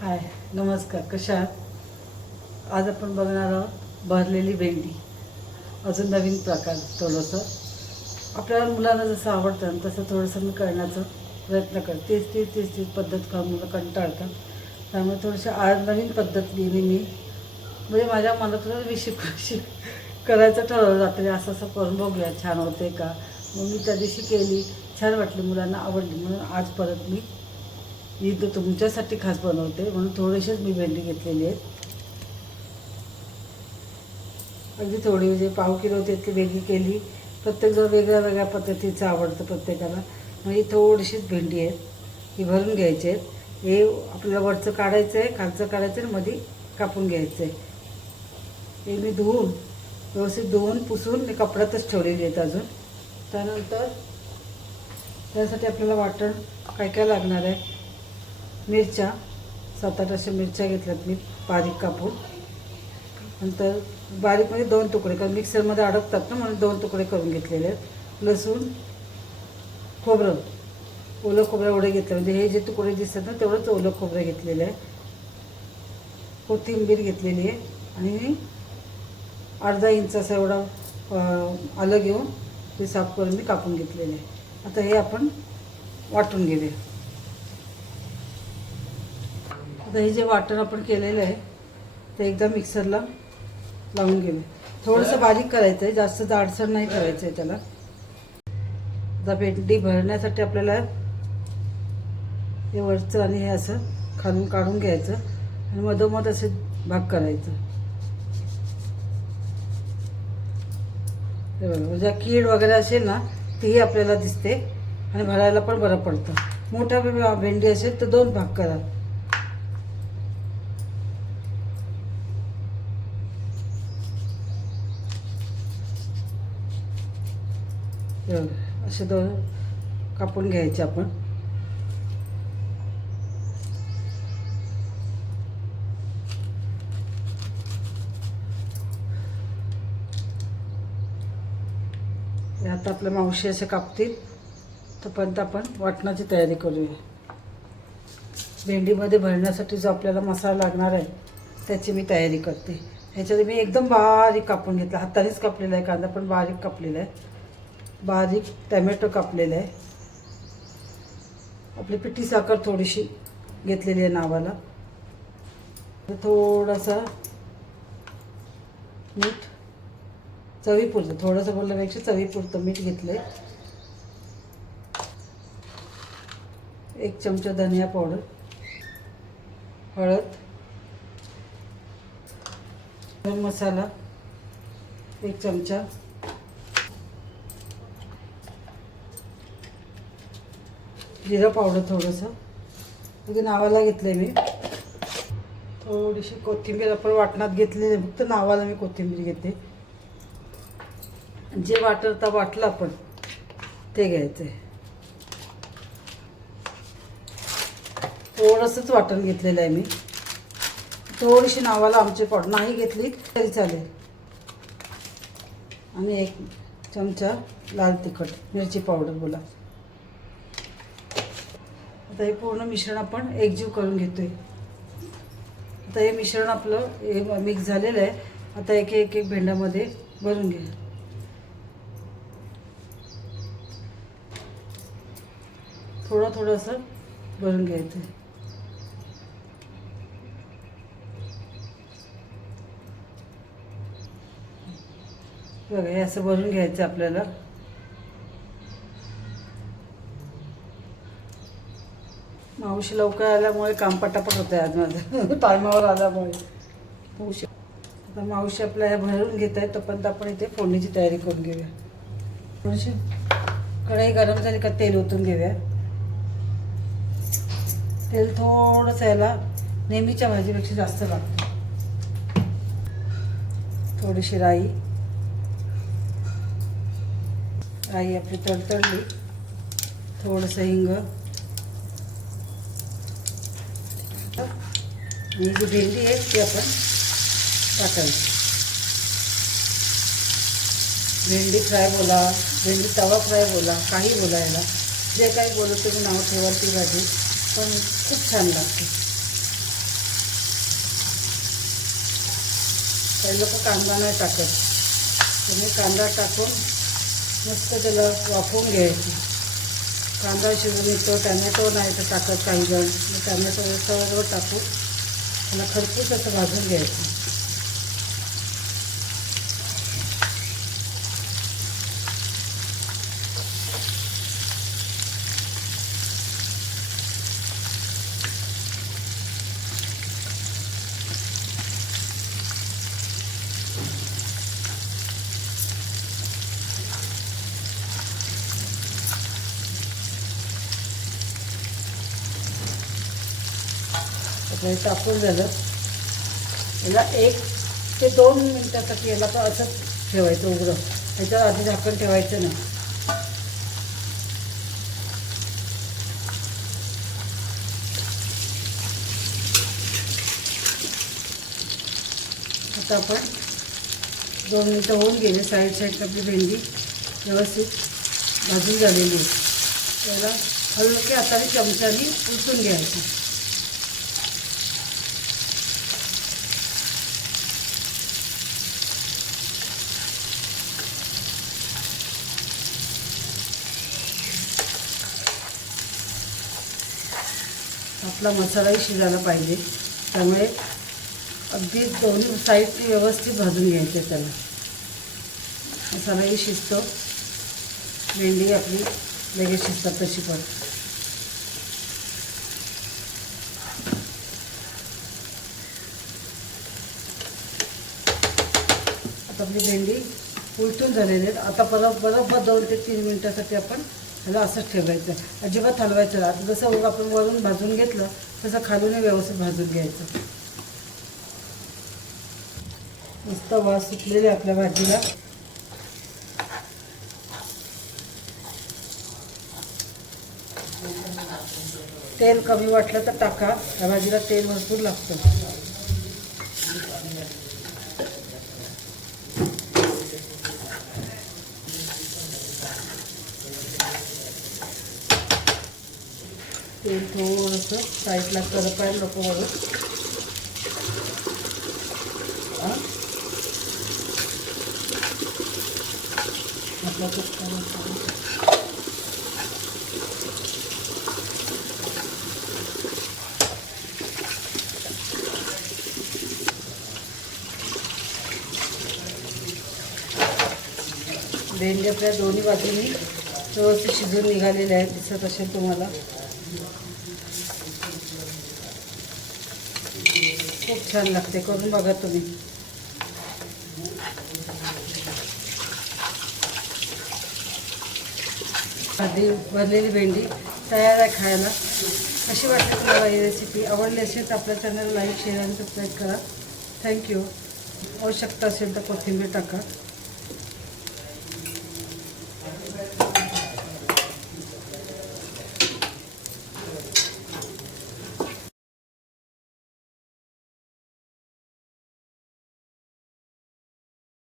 हाय, नमस्कार. कशा आहात? आज आपण बघणार आहोत भरलेली भेंडी. अजून नवीन प्रकार थोडंसं. आपल्याला मुलांना जसं आवडतं तसं थोडंसं मी करण्याचा प्रयत्न करते. तीच पद्धत खाऊन मुलं कंटाळतात. त्यामुळे थोडीशी आज नवीन पद्धतीने मी म्हणजे माझ्या मनातून करायचं ठरवलं रात्री. असं करून बघूया छान होते का. मग मी त्या दिवशी केली, छान वाटली, मुलांना आवडली, म्हणून आज परत मी तर तुमच्यासाठी खास बनवते. म्हणून थोडेसेच मी भेंडी घेतलेली आहेत. अगदी थोडी म्हणजे पाव किलो तितकी वेगळी केली. प्रत्येकजण वेगळ्या पद्धतीचं आवडतं प्रत्येकाला. म्हणजे थोडीशीच भेंडी आहेत, ही भरून घ्यायची आहेत. हे आपल्याला वरचं काढायचं आहे, खालचं काढायचं आणि मध्ये कापून घ्यायचं आहे. हे मी व्यवस्थित धुवून पुसून मी कपड्यातच ठेवलेली आहेत अजून. त्यानंतर त्यासाठी आपल्याला वाटण काय लागणार आहे. मिरच्या 7-8 अशा मिरच्या घेतल्यात मी बारीक कापून. नंतर बारीक म्हणजे 2 तुकडे, कारण मिक्सरमध्ये अडकतात ना, म्हणून 2 तुकडे करून घेतलेले आहेत. लसूण, खोबरं, ओलं खोबरं एवढे घेतलं, म्हणजे हे जे तुकडे दिसतात ना तेवढंच ओलं खोबरं घेतलेलं आहे. कोथिंबीर घेतलेली आहे आणि अर्धा इंच असं एवढा आलं घेऊन ते साफ करून मी कापून घेतलेलं आहे. आता हे आपण वाटून घेऊया. आता हे जे वाटण आपण केलेलं आहे ते एकदा मिक्सरला लावून घेऊया. थोडंसं बारीक करायचं आहे, जास्त जाडसर नाही करायचं आहे त्याला. आता भेंडी भरण्यासाठी आपल्याला हे वरचं आणि हे असं खालून काढून घ्यायचं आणि मधोमध असे भाग करायचं. हे बघा, म्हणजे कीड वगैरे असेल ना तीही आपल्याला दिसते आणि भरायला पण बरं पडतं. मोठ्या भेंडी असेल तर 2 भाग करा. असे 2 कापून घ्यायचे आपण. आता आपल्या मावशी असे कापतील तोपर्यंत आपण वाटणाची तयारी करूया. भेंडीमध्ये भरण्यासाठी जो आपल्याला मसाला लागणार आहे त्याची मी तयारी करते. ह्याच्यात मी एकदम बारीक कापून घेतला, हातानेच कापलेला आहे. कांदा पण बारीक कापलेला आहे. बारीक टमॅटो कापलेला आहे. आपली पिठी साखर थोडीशी घेतलेली आहे नावाला. थोडंसं मीठ, चवीपुरतं, थोडंसं बोलण्यापेक्षा चवीपुरतं मीठ घेतलं आहे. 1 चमचा धनिया पावडर, हळद, गरम मसाला 1 चमचा, जिरा पावडर थोडंसं, म्हणजे नावाला घेतलं आहे मी. थोडीशी कोथिंबीर आपण वाटणात घेतलेली, फक्त नावाला मी कोथिंबीर घेते. जे वाटलं आपण ते घ्यायचं आहे. थोडंसंच वाटण घेतलेलं आहे मी. थोडीशी नावाला आमची पावडर नाही घेतली तरी चालेल. आणि 1 चमचा लाल तिखट मिरची पावडर बोला. आता हे पूर्ण मिश्रण आपण एकजीव करून घेतोय. आता हे मिश्रण आपलं हे मिक्स झालेलं आहे. आता एक भेंड्यामध्ये भरून घ्या. थोडंसं भरून घ्यायचं आहे. बघा, हे असं भरून घ्यायचं आपल्याला. मावशी लवकर आल्यामुळे काम पटापट होतं आहे आज माझं. टायमावर आल्यामुळे मावशी. आता मावशी आपल्या ह्या भरून घेत आहे तोपर्यंत आपण इथे फोडणीची तयारी करून घेऊया. थोडीशी कढई गरम झाली का तेल ओतून घेऊया. तेल थोडंसं याला नेहमीच्या भाजीपेक्षा जास्त लागतं. थोडीशी राई आपली तडतडली. थोडंसं हिंग आणि जी भेंडी आहे ती आपण टाकायची. भेंडी फ्राय बोला, भेंडी तवा फ्राय बोला, काही बोला, याला जे काही बोलत तुम्ही नाव ठेवाल ती भाजी, पण खूप छान लागते. काही लोक कांदा नाही टाकत, तर मी कांदा टाकून मस्त त्याला वाफवून घ्यायचं. कांदा शिजून येतो, टॅमॅटो नाही तर टाकत काही जण, मग टॅमॅटो सर्व टाकून त्याला खरपूस असं भाजून घ्यायचं. हे टाकून झालं, याला 1 ते 2 मिनटासाठी याला पण असंच ठेवायचं उघडं, त्याच्यावर आधी झाकण ठेवायचं नाही. आता आपण 2 मिनटं होऊन गेले. साईडला आपली भेंडी व्यवस्थित भाजून झालेली आहे. त्याला हलके हाताने चमच्याने उलटून घ्यायचं. आपला मसालाही शिजायला पाहिजे, त्यामुळे अगदी दोन्ही साईडने व्यवस्थित भाजून घ्यायचे. त्याला मसालाही शिजतो, भेंडी आपली लगेच शिजतात तशी पण. आता आपली भेंडी उलटून झालेली आहेत. आता बरोबर 2 ते 3 मिनटासाठी आपण त्याला असंच ठेवायचं, अजिबात हलवायचं. आता जसं आपण वरून भाजून घेतलं तसं खालूनही व्यवस्थित भाजून घ्यायचं. मस्त वास सुटलेले आपल्या भाजीला. तेल कमी वाटलं तर टाका, या भाजीला तेल भरपूर लागतं. तेल थोडंसं साईडला करपायला नको वरून. आपला भेंडी आपल्या दोन्ही बाजूनी व्यवस्थित शिजून निघालेले आहेत, दिसत असेल तुम्हाला. खूप छान लागते, करून बघा तुम्ही. आधी भरलेली भेंडी तयार आहे खायला. कशी वाटली तुम्हाला ही रेसिपी? आवडली असेल तर आपल्या चॅनल लाईक, शेअर आणि सबस्क्राईब करा. थँक्यू. आवश्यकता असेल तर कोथिंबीर टाका.